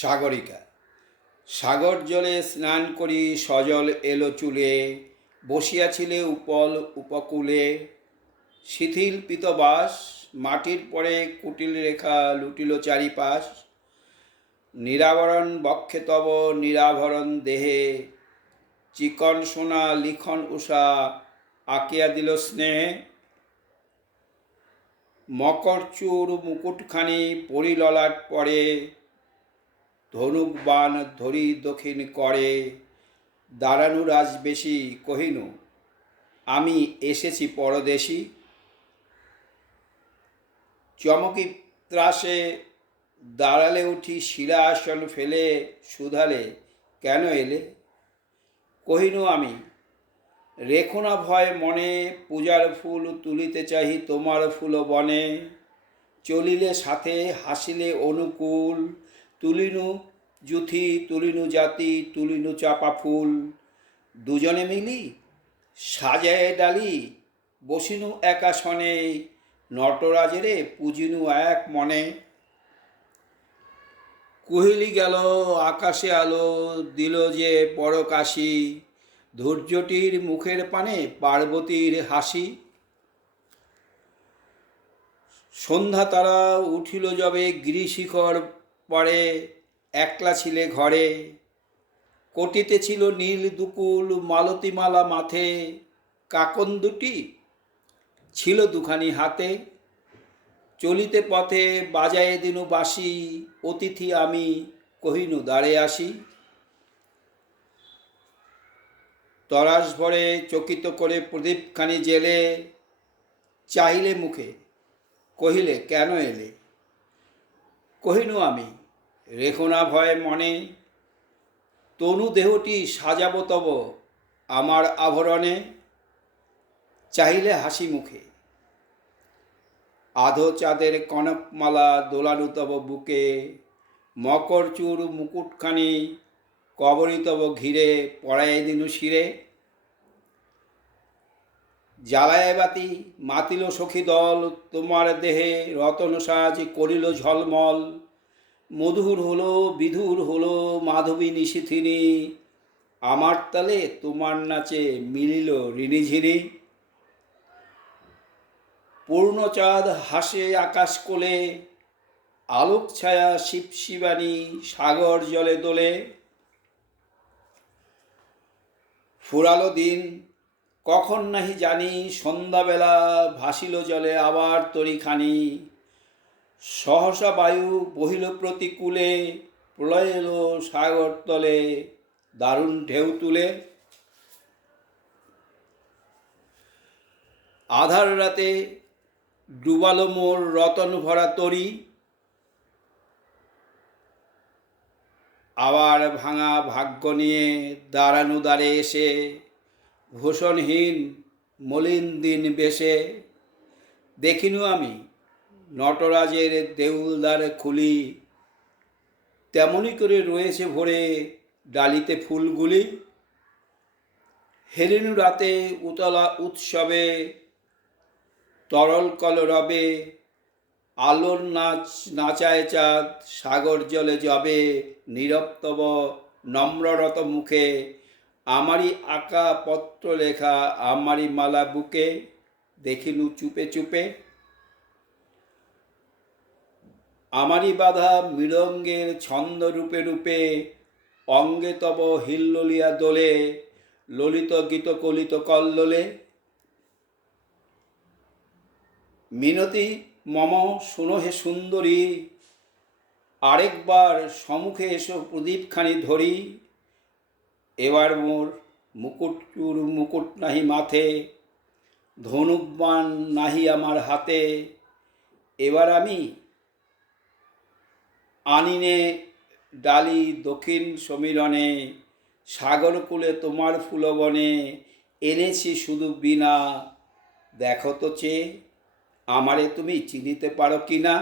সাগরিকা। সাগর জলে স্নান করি সজল এলো চুলে, বসিয়াছিলে উপল উপকূলে। শিথিল পিতবাস, মাটির পরে কুটিল রেখা লুটিল চারিপাশ। নিরাবরণ বক্ষে তব নিরাভরণ দেহে। চিকন সোনা লিখন উষা আঁকিয়া দিল স্নেহে। মকর চূর মুকুটখানি পরিললাট পরে। ধনুক বান ধরি দক্ষিণ করে দাঁড়ানু রাজবেশী কহিনু, আমি এসেছি পরদেশী। চমকি ত্রাসে দাঁড়ালে উঠি শিরা আসন ফেলে শুধালে কেন এলে? কহিনু আমি, রেখো না ভয় মনে, পূজার ফুল তুলিতে চাহি তোমার ফুল বনে। চলিলে সাথে হাসিলে অনুকূল তুলিনু জুথি তুলিনু জাতি, তুলিনু চাপা ফুল। দুজনে মিলি সাজায় ডালি, বসিনু একাশনে নটরাজেরে পুজিনু এক মনে। কুহিলি গেল আকাশে আলো, দিল যে পরকাশি, ধৈর্যটির মুখের পানে পার্বতীর হাসি। সন্ধ্যা তারা উঠিল যবে গিরিশিখর পরে একলা ছিলে ঘরে। কোটিতে ছিল নীল দুকুল, মালতীমালা মাথে। কাকন দুটি ছিল দুখানি হাতে। চলিতে পথে বাজায়ে দিনু বাসি অতিথি আমি কহিনু দাঁড়ে আসি। তরাস ভরে চকিত করে প্রদীপখানি জেলে, চাহিলে মুখে, কহিলে, কেন এলে? কহিনু আমি রেখো না ভয় মনে। তনু দেহটি সাজাব তব আমার আভরণে। চাহিলে হাসি মুখে। আধো চাঁদের কনকমালা দোলানু তব বুকে। মকর চুর মুকুটখানি কবরী তব ঘিরে পড়াই দিনু শিরে। জ্বালায় বাতি, মাতিল সখী দল, তোমার দেহে রতন সাজ করিল ঝলমল। মধুর হলো, বিধুর হলো, মাধবী নিশিথিনী। আমার তালে তোমার নাচে মিলিল ঋণিঝিরি পূর্ণচাঁদ হাসে আকাশ কোলে, আলোক ছায়া শিব শিবানী সাগর জলে দোলে। ফুরালো দিন, কখন নাহি জানি সন্ধ্যাবেলা ভাসিল জলে আবার তরিখানি। সহসা বায়ু বহিল প্রতিকূলে, প্রলয় এলো সাগর তলে, দারুণ ঢেউ তুলে। আধার রাতে ডুবালো মোর রতন ভরা তরি। আবার ভাঙা ভাগ্য নিয়ে দাঁড়ানো দাঁড়ে এসে, ভূষণহীন মলিন দিন বেশে দেখিনু আমি নটরাজের দেউলদার খুলি তেমনি করে রয়েছে ভরে ডালিতে ফুলগুলি। হেরিনু রাতে উতলা উৎসবে, তরল কলরবে আলোর নাচ নাচায় চাঁদ, সাগর জলে যাবে নীরবতব নম্ররত মুখে আমারই আঁকা পত্র লেখা আমারই মালা বুকে দেখিনু চুপে চুপে। আমারই বাধা মৃদঙ্গের ছন্দ রূপে রূপে, অঙ্গে তব হিল্লোলিয়া দোলে, ললিত গীত কলিত কল্লোলে। মিনতি মম, শুনো হে সুন্দরী, আরেকবার সম্মুখে এসো প্রদীপখানি ধরি। এবার মোর মুকুট চুর মুকুট নাহি মাথে ধনুকবান নাহি আমার হাতে। এবার আমি আনিনে ডালি দক্ষিণ সমীরণে, সাগরকূলে তোমার ফুলবনে, এনেছি শুধু বিনা দেখো তো চেয়ে, আমারে তুমি চিনিতে পারো কি না